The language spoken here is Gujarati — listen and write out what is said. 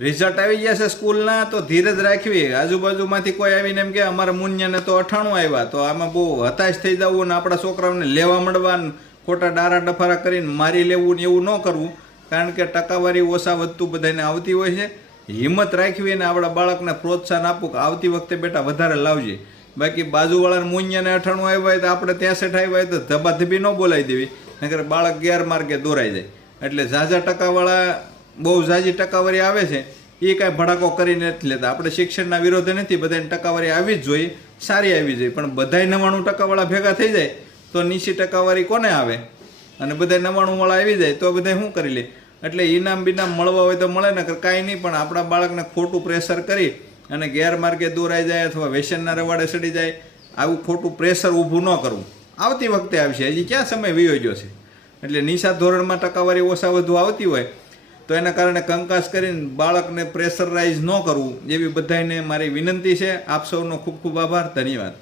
રિઝલ્ટ આવી ગયા છે સ્કૂલના તો ધીરજ રાખવી. આજુબાજુમાંથી કોઈ આવીને એમ કે અમારા મુન્યાને તો 98 આવ્યા, તો આમાં બહુ હતાશ થઈ જવું ને આપણા છોકરાઓને લેવા મળવા ને ખોટા ડારા ડફારા કરીને મારી લેવું ને એવું ન કરવું. કારણ કે ટકાવારી ઓછા વધતું બધાને આવતી હોય છે. હિંમત રાખવી અને આપણા બાળકને પ્રોત્સાહન આપવું કે આવતી વખતે બેટા વધારે લાવજે. બાકી બાજુવાળાને મુન્યાને 98 આવ્યા હોય તો આપણે 63 આવ્યા હોય તો ધબાધબી ન બોલાવી દેવી, નકર બાળક ગેરમાર્ગે દોરાઈ જાય. એટલે ઝાઝા ટકાવાળા બહુ ઝાઝી ટકાવારી આવે છે એ કાંઈ ભડાકો કરીને નથી લેતા. આપણે શિક્ષણના વિરોધે નથી, બધાની ટકાવારી આવી જ જોઈએ, સારી આવી જોઈએ. પણ બધાય 99% ભેગા થઈ જાય તો નીચી ટકાવારી કોને આવે? અને બધા 99 આવી જાય તો બધા શું કરી લે? એટલે ઇનામ બિનામ મળવા હોય તો મળે ને, કાંઈ નહીં. પણ આપણા બાળકને ખોટું પ્રેશર કરી અને ગેરમાર્ગે દોરાઈ જાય અથવા વ્યસનના રવાડે ચડી જાય, આવું ખોટું પ્રેશર ઊભું ન કરવું. આવતી વખતે આવશે, હજી ક્યાં સમય વયો ગયો છે. એટલે નિશાળ ધોરણમાં ટકાવારી ઓછા વધુ આવતી હોય તો એના કારણે કંકાસ કરીને બાળકને પ્રેશરાઇઝ ન કરવું, એવી બધાને મારી વિનંતી છે. આપ સૌનો ખૂબ ખૂબ આભાર. ધન્યવાદ.